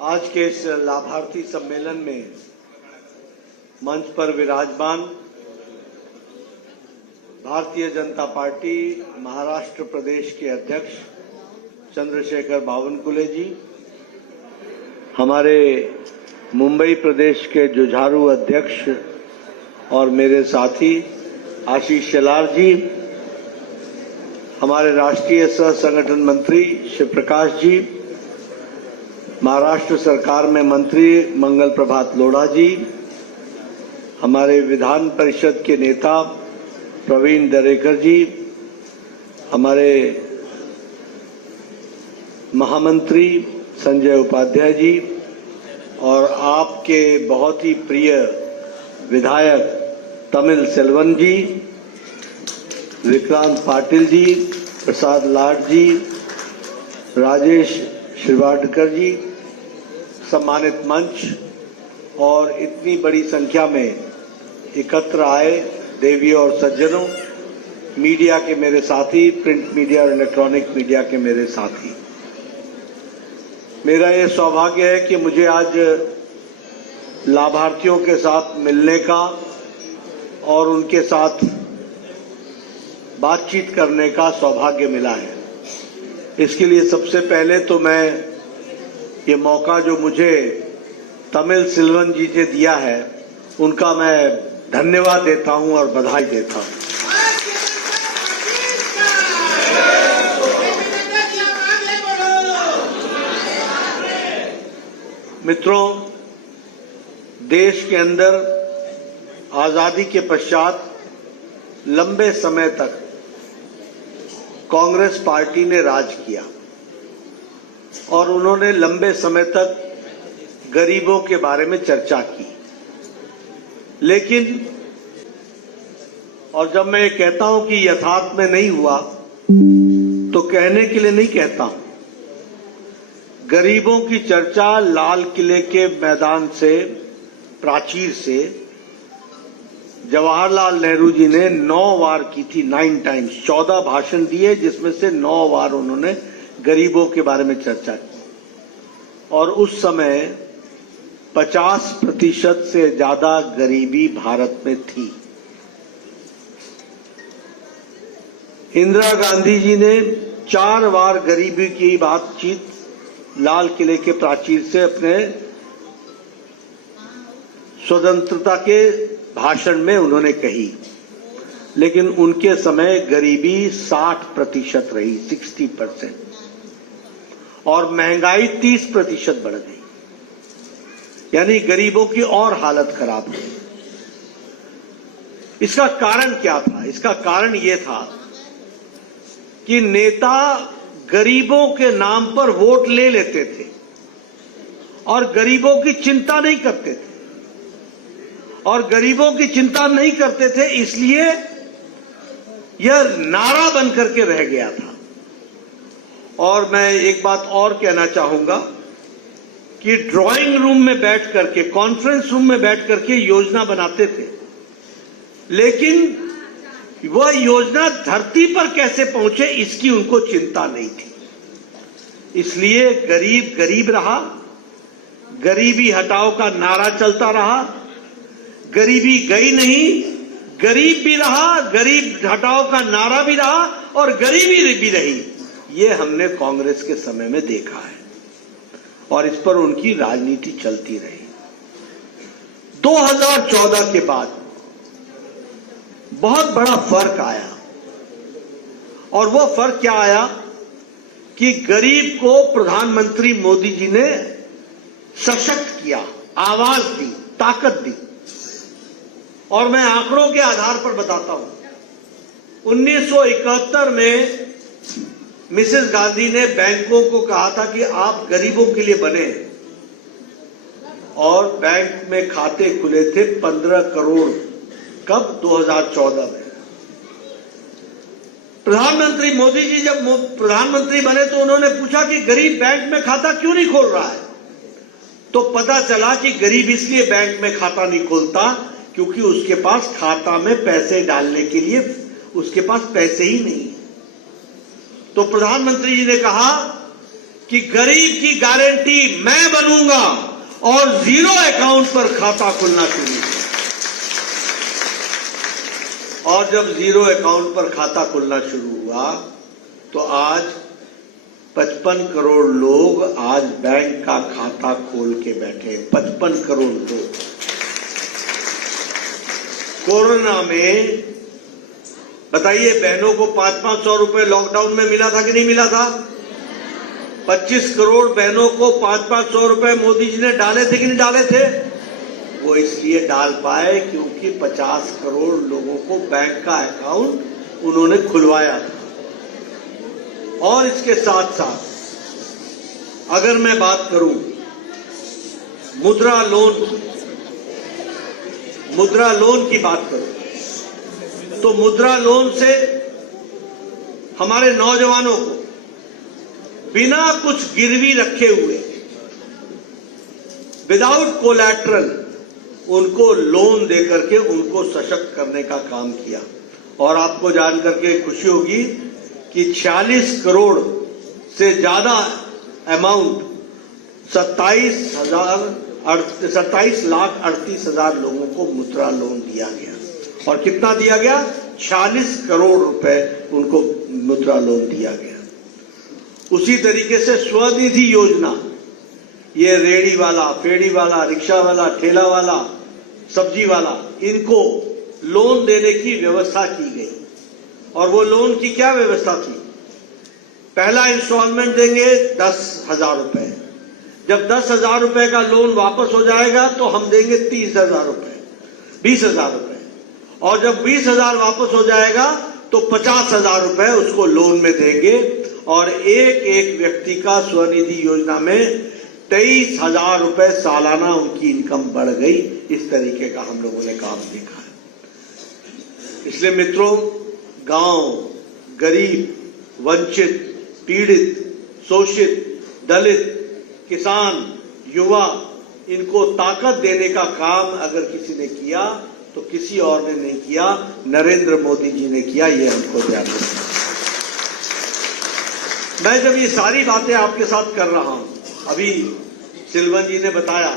आज के इस लाभार्थी सम्मेलन में मंच पर विराजमान भारतीय जनता पार्टी महाराष्ट्र प्रदेश के अध्यक्ष चंद्रशेखर बावनकुले जी, हमारे मुंबई प्रदेश के जुझारू अध्यक्ष और मेरे साथी आशीष शेलार जी, हमारे राष्ट्रीय सह संगठन मंत्री शिव प्रकाश जी, महाराष्ट्र सरकार में मंत्री मंगल प्रभात लोढ़ा जी, हमारे विधान परिषद के नेता प्रवीण दरेकर जी, हमारे महामंत्री संजय उपाध्याय जी और आपके बहुत ही प्रिय विधायक तमिल सेल्वन जी, विक्रांत पाटिल जी, प्रसाद लाड जी, राजेश श्रीवाडकर जी, सम्मानित मंच और इतनी बड़ी संख्या में एकत्र आए देवियों और सज्जनों, मीडिया के मेरे साथी, प्रिंट मीडिया और इलेक्ट्रॉनिक मीडिया के मेरे साथी, मेरा ये सौभाग्य है कि मुझे आज लाभार्थियों के साथ मिलने का और उनके साथ बातचीत करने का सौभाग्य मिला है। इसके लिए सबसे पहले तो मैं ये मौका जो मुझे तमिल सेल्वन जी ने दिया है उनका मैं धन्यवाद देता हूं और बधाई देता हूं। मित्रों, देश के अंदर आजादी के पश्चात लंबे समय तक कांग्रेस पार्टी ने राज किया और उन्होंने लंबे समय तक गरीबों के बारे में चर्चा की। लेकिन और जब मैं ये कहता हूं कि यथार्थ में नहीं हुआ तो कहने के लिए नहीं कहता हूं। गरीबों की चर्चा लाल किले के मैदान से, प्राचीर से जवाहरलाल नेहरू जी ने 9 बार की थी, 9 टाइम्स, 14 भाषण दिए जिसमें से 9 बार उन्होंने गरीबों के बारे में चर्चा की। और उस समय 50% से ज्यादा गरीबी भारत में थी। इंदिरा गांधी जी ने 4 बार गरीबी की बातचीत लाल किले के प्राचीर से अपने स्वतंत्रता के भाषण में उन्होंने कही। लेकिन उनके समय गरीबी 60% रही, 60%, और महंगाई 30% बढ़ गई। यानी गरीबों की और हालत खराब हुई। इसका कारण क्या था? इसका कारण यह था कि नेता गरीबों के नाम पर वोट ले लेते थे और गरीबों की चिंता नहीं करते थे। और गरीबों की चिंता नहीं करते थे इसलिए यह नारा बनकर के रह गया था। और मैं एक बात और कहना चाहूंगा कि ड्राइंग रूम में बैठ करके, कॉन्फ्रेंस रूम में बैठ करके योजना बनाते थे, लेकिन वह योजना धरती पर कैसे पहुंचे इसकी उनको चिंता नहीं थी। इसलिए गरीब गरीब रहा, गरीबी हटाओ का नारा चलता रहा, गरीबी गई नहीं, गरीब भी रहा, गरीब हटाओ का नारा भी रहा और गरीबी भी रही। ये हमने कांग्रेस के समय में देखा है और इस पर उनकी राजनीति चलती रही। 2014 के बाद बहुत बड़ा फर्क आया और वो फर्क क्या आया कि गरीब को प्रधानमंत्री मोदी जी ने सशक्त किया, आवाज दी, ताकत दी। और मैं आंकड़ों के आधार पर बताता हूं। 1971 में मिसेस गांधी ने बैंकों को कहा था कि आप गरीबों के लिए बने, और बैंक में खाते खुले थे 15 करोड़। कब? 2014 में। प्रधानमंत्री मोदी जी जब प्रधानमंत्री बने तो उन्होंने पूछा कि गरीब बैंक में खाता क्यों नहीं खोल रहा है? तो पता चला कि गरीब इसलिए बैंक में खाता नहीं खोलता क्योंकि उसके पास खाता में पैसे डालने के लिए उसके पास पैसे ही नहीं। तो प्रधानमंत्री जी ने कहा कि गरीब की गारंटी मैं बनूंगा और जीरो अकाउंट पर खाता खुलना शुरू किया। और जब जीरो अकाउंट पर खाता खुलना शुरू हुआ तो आज 55 करोड़ लोग आज बैंक का खाता खोल के बैठे। 55 करोड़ लोग। कोरोना में बताइए, बहनों को 500-500 रुपए लॉकडाउन में मिला था कि नहीं मिला था? 25 करोड़ बहनों को 500-500 रुपए मोदी जी ने डाले थे कि नहीं डाले थे? वो इसलिए डाल पाए क्योंकि 50 करोड़ लोगों को बैंक का अकाउंट उन्होंने खुलवाया था। और इसके साथ साथ अगर मैं बात करूं मुद्रा लोन की बात करूं तो मुद्रा लोन से हमारे नौजवानों को बिना कुछ गिरवी रखे हुए, विदाउट कोलैटरल, उनको लोन देकर के उनको सशक्त करने का काम किया। और आपको जान करके खुशी होगी कि 46 करोड़ से ज्यादा अमाउंट 27,38,000 लोगों को मुद्रा लोन दिया गया। और कितना दिया गया? 46 करोड़ रुपए उनको मुद्रा लोन दिया गया। उसी तरीके से स्वनिधि योजना, ये रेड़ी वाला, फेड़ी वाला, रिक्शा वाला, ठेला वाला, सब्जी वाला, इनको लोन देने की व्यवस्था की गई। और वो लोन की क्या व्यवस्था थी? पहला इंस्टॉलमेंट देंगे 10,000 रुपए। जब 10,000 रुपए का लोन वापस हो जाएगा तो हम देंगे 30,000 रुपए, 20,000 रुपए। और जब 20,000 वापस हो जाएगा तो 50,000 रुपए उसको लोन में देंगे। और एक एक व्यक्ति का स्वनिधि योजना में 23,000 रुपए सालाना उनकी इनकम बढ़ गई। इस तरीके का हम लोगों ने काम देखा है। इसलिए मित्रों, गांव, गरीब, वंचित, पीड़ित, शोषित, दलित, किसान, युवा, इनको ताकत देने का काम अगर किसी ने किया तो किसी और ने नहीं किया, नरेंद्र मोदी जी ने किया। ये हमको ध्यान रखना। मैं जब ये सारी बातें आपके साथ कर रहा हूं, अभी सिलवन जी ने बताया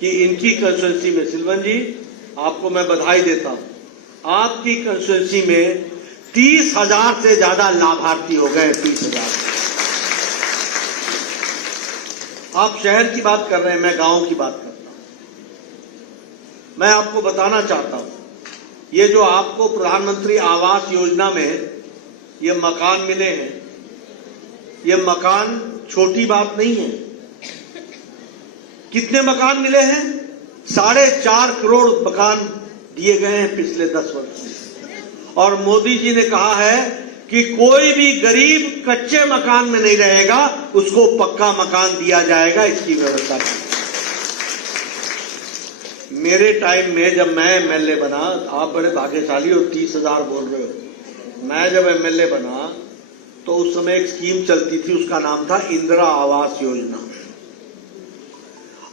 कि इनकी कंस्टिट्यूंसी में, सिलवन जी आपको मैं बधाई देता हूं, आपकी कंस्टिट्यूंसी में 30,000 से ज्यादा लाभार्थी हो गए। 30,000। आप शहर की बात कर रहे हैं, मैं गांव की बात करता हूं। मैं आपको बताना चाहता हूं, ये जो आपको प्रधानमंत्री आवास योजना में ये मकान मिले हैं, ये मकान छोटी बात नहीं है। कितने मकान मिले हैं? 4.5 करोड़ मकान दिए गए हैं पिछले 10 वर्ष में। और मोदी जी ने कहा है कि कोई भी गरीब कच्चे मकान में नहीं रहेगा, उसको पक्का मकान दिया जाएगा। इसकी व्यवस्था की। मेरे टाइम में जब मैं एमएलए बना, आप बड़े भाग्यशाली हो, 30,000 बोल रहे हो। मैं जब एमएलए बना तो उस समय एक स्कीम चलती थी, उसका नाम था इंदिरा आवास योजना।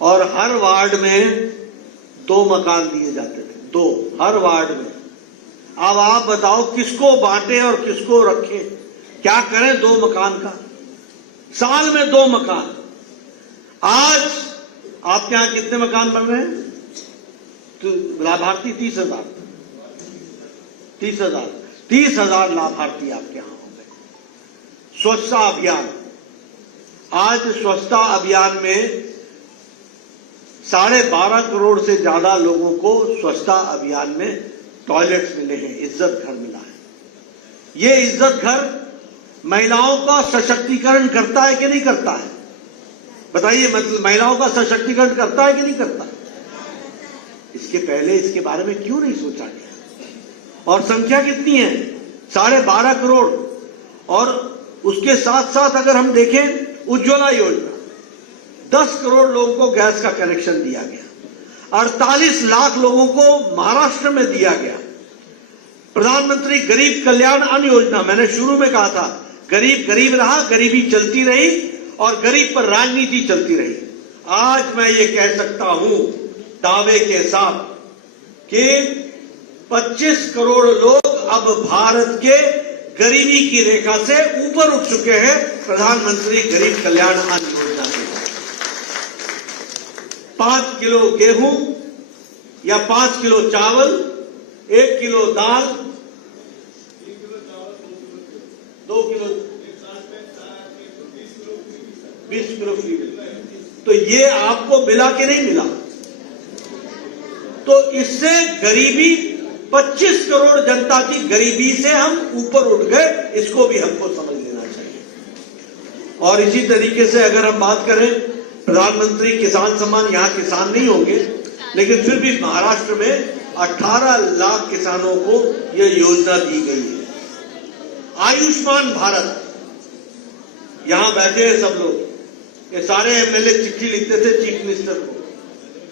और हर वार्ड में 2 मकान दिए जाते थे, 2 हर वार्ड में। अब आप बताओ किसको बांटें और किसको रखें? क्या करें 2 मकान का? साल में 2 मकान। आज आपके यहां कितने मकान बन रहे हैं? तो लाभार्थी 30,000। 30,000 लाभार्थी आपके यहां हो गए। स्वच्छता अभियान, आज स्वच्छता अभियान में 12.5 करोड़ से ज्यादा लोगों को स्वच्छता अभियान में टॉयलेट्स मिले हैं, इज्जत घर मिला है। ये इज्जत घर महिलाओं का सशक्तिकरण करता है कि नहीं करता है? बताइए, मतलब महिलाओं का सशक्तिकरण करता है कि नहीं करता है? इसके पहले इसके बारे में क्यों नहीं सोचा गया? और संख्या कितनी है? 12.5 करोड़। और उसके साथ साथ अगर हम देखें उज्ज्वला योजना, 10 करोड़ लोगों को गैस का कनेक्शन दिया गया। 48 लाख लोगों को महाराष्ट्र में दिया गया। प्रधानमंत्री गरीब कल्याण अन्न योजना, मैंने शुरू में कहा था, गरीब गरीब रहा, गरीबी चलती रही और गरीब पर राजनीति चलती रही। आज मैं ये कह सकता हूं दावे के साथ कि 25 करोड़ लोग अब भारत के गरीबी की रेखा से ऊपर उठ चुके हैं प्रधानमंत्री गरीब कल्याण अन्न योजना से। 5 किलो गेहूं या 5 किलो चावल, 1 किलो दाल, 2 किलो 20 किलो फ्री। तो ये आपको मिला कि नहीं मिला? तो इससे गरीबी 25 करोड़ जनता की गरीबी से हम ऊपर उठ गए, इसको भी हमको समझ लेना चाहिए। और इसी तरीके से अगर हम बात करें प्रधानमंत्री किसान सम्मान, यहां किसान नहीं होंगे, लेकिन फिर भी महाराष्ट्र में 18 लाख किसानों को यह योजना दी गई है। आयुष्मान भारत, यहां बैठे हैं सब लोग, ये सारे एमएलए चिट्ठी लिखते थे चीफ मिनिस्टर को,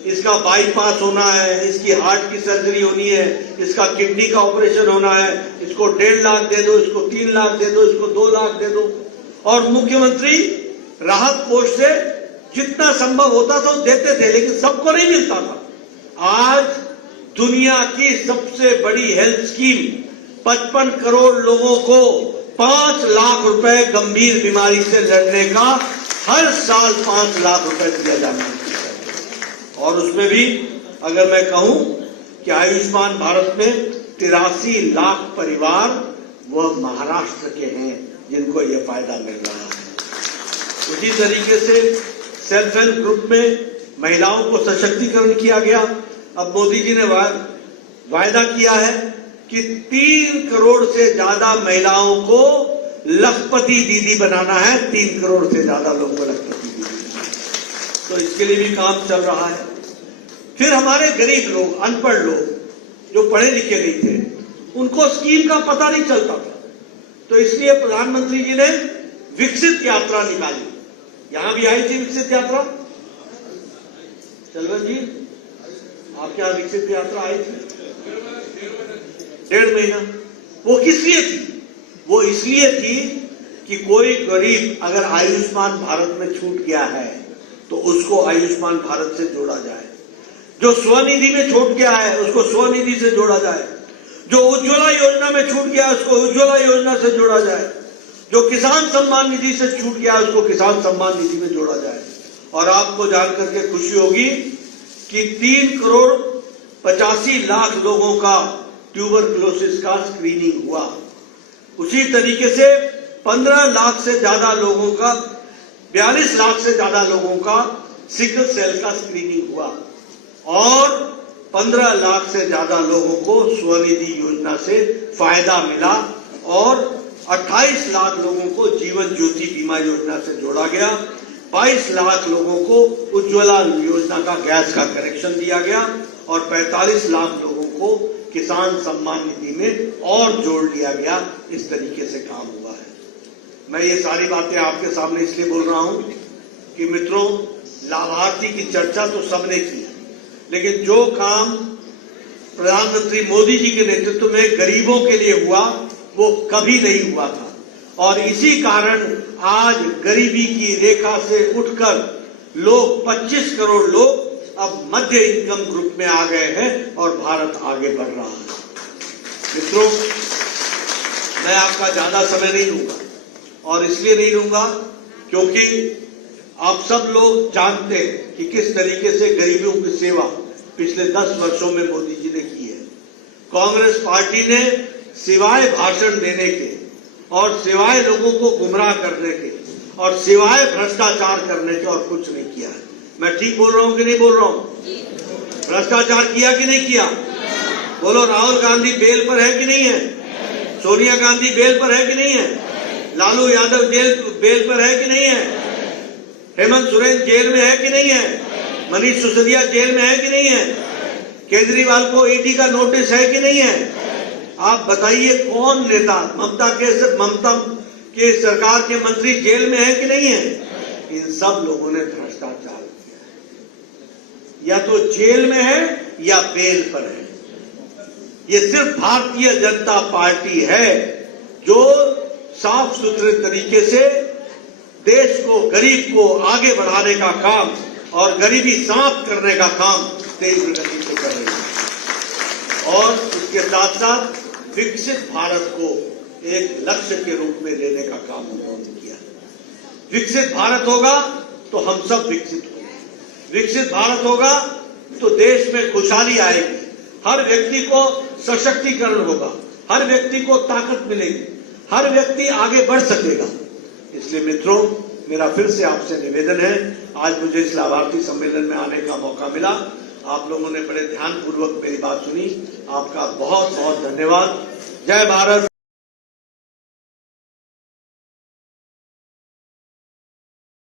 इसका बाईपास होना है, इसकी हार्ट की सर्जरी होनी है, इसका किडनी का ऑपरेशन होना है, इसको 1.5 लाख दे दो, इसको 3 लाख दे दो, इसको 2 लाख दे दो। और मुख्यमंत्री राहत कोष से जितना संभव होता था देते थे, लेकिन सबको नहीं मिलता था। आज दुनिया की सबसे बड़ी हेल्थ स्कीम 55 करोड़ लोगों को 5 लाख रुपए गंभीर बीमारी से लड़ने का हर साल 5 लाख रुपए दिया जाना है। और उसमें भी अगर मैं कहूं कि आयुष्मान भारत में 83 लाख परिवार वह महाराष्ट्र के हैं जिनको यह फायदा मिल रहा है। उसी तरीके से सेल्फ हेल्प ग्रुप में महिलाओं को सशक्तिकरण किया गया। अब मोदी जी ने वायदा किया है कि 3 करोड़ से ज्यादा महिलाओं को लखपति दीदी बनाना है। 3 करोड़ से ज्यादा लोगों को लखपति दीदी, तो इसके लिए भी काम चल रहा है। फिर हमारे गरीब लोग, अनपढ़ लोग जो पढ़े लिखे नहीं थे, उनको स्कीम का पता नहीं चलता था, तो इसलिए प्रधानमंत्री जी ने विकसित यात्रा निकाली। यहां भी आई थी विकसित यात्रा, चलवन जी आपके यहां विकसित यात्रा आई थी 1.5 महीना। वो किस लिए थी? वो इसलिए थी कि कोई गरीब अगर आयुष्मान भारत में छूट गया है तो उसको आयुष्मान भारत से जोड़ा जाए, जो स्वनिधि में छूट गया है उसको स्वनिधि से जोड़ा जाए, जो उज्ज्वला योजना में छूट गया है उसको उज्ज्वला योजना से जोड़ा जाए, जो किसान सम्मान निधि से छूट गया है उसको किसान सम्मान निधि में जोड़ा जाए। और आपको जानकर के खुशी होगी कि 3 करोड़ 85 लाख लोगों का ट्यूबरक्लोसिस का स्क्रीनिंग हुआ। उसी तरीके से 15 लाख से ज्यादा लोगों का, 42 लाख से ज्यादा लोगों का सिकल सेल का स्क्रीनिंग हुआ और 15 लाख से ज्यादा लोगों को स्वनिधि योजना से फायदा मिला और 28 लाख लोगों को जीवन ज्योति बीमा योजना से जोड़ा गया। 22 लाख लोगों को उज्ज्वला योजना का गैस का कनेक्शन दिया गया और 45 लाख लोगों को किसान सम्मान निधि में और जोड़ लिया गया। इस तरीके से काम हुआ है। मैं ये सारी बातें आपके सामने इसलिए बोल रहा हूं कि मित्रों, लाभार्थी की चर्चा तो सबने की, लेकिन जो काम प्रधानमंत्री मोदी जी के नेतृत्व में गरीबों के लिए हुआ वो कभी नहीं हुआ था। और इसी कारण आज गरीबी की रेखा से उठकर लोग 25 करोड़ लोग अब मध्य इनकम ग्रुप में आ गए हैं और भारत आगे बढ़ रहा है। मित्रों, मैं आपका ज्यादा समय नहीं लूंगा और इसलिए नहीं लूंगा क्योंकि आप सब लोग जानते हैं कि किस तरीके से गरीबों की सेवा पिछले 10 वर्षों में मोदी जी ने की है। कांग्रेस पार्टी ने सिवाय भाषण देने के और सिवाय लोगों को गुमराह करने के और सिवाय भ्रष्टाचार करने के और कुछ नहीं किया है। मैं ठीक बोल रहा हूं कि नहीं बोल रहा हूं? भ्रष्टाचार किया कि नहीं किया? बोलो। राहुल गांधी बेल पर है कि नहीं है? सोनिया गांधी बेल पर है कि नहीं है? लालू यादव बेल पर है कि नहीं है? हेमंत सोरेन जेल में है कि नहीं है? मनीष सिसोदिया जेल में है कि नहीं है? केजरीवाल को ईडी का नोटिस है कि नहीं है? आप बताइए कौन नेता, ममता के सरकार के मंत्री जेल में है कि नहीं है? इन सब लोगों ने भ्रष्टाचार किया है, या तो जेल में है या बेल पर है। ये सिर्फ भारतीय जनता पार्टी है जो साफ सुथरे तरीके से देश को, गरीब को आगे बढ़ाने का काम और गरीबी समाप्त करने का काम तेज गति से कर रही है। और इसके साथ साथ विकसित भारत को एक लक्ष्य के रूप में लेने का काम उन्होंने किया। विकसित भारत होगा तो हम सब विकसित होंगे। विकसित भारत होगा तो देश में खुशहाली आएगी, हर व्यक्ति को सशक्तिकरण होगा, हर व्यक्ति को ताकत मिलेगी, हर व्यक्ति आगे बढ़ सकेगा। इसलिए मित्रों, मेरा फिर से आपसे निवेदन है, आज मुझे इस लाभार्थी सम्मेलन में आने का मौका मिला। आप लोगों ने बड़े ध्यानपूर्वक मेरी बात सुनी, आपका बहुत बहुत धन्यवाद। जय भारत।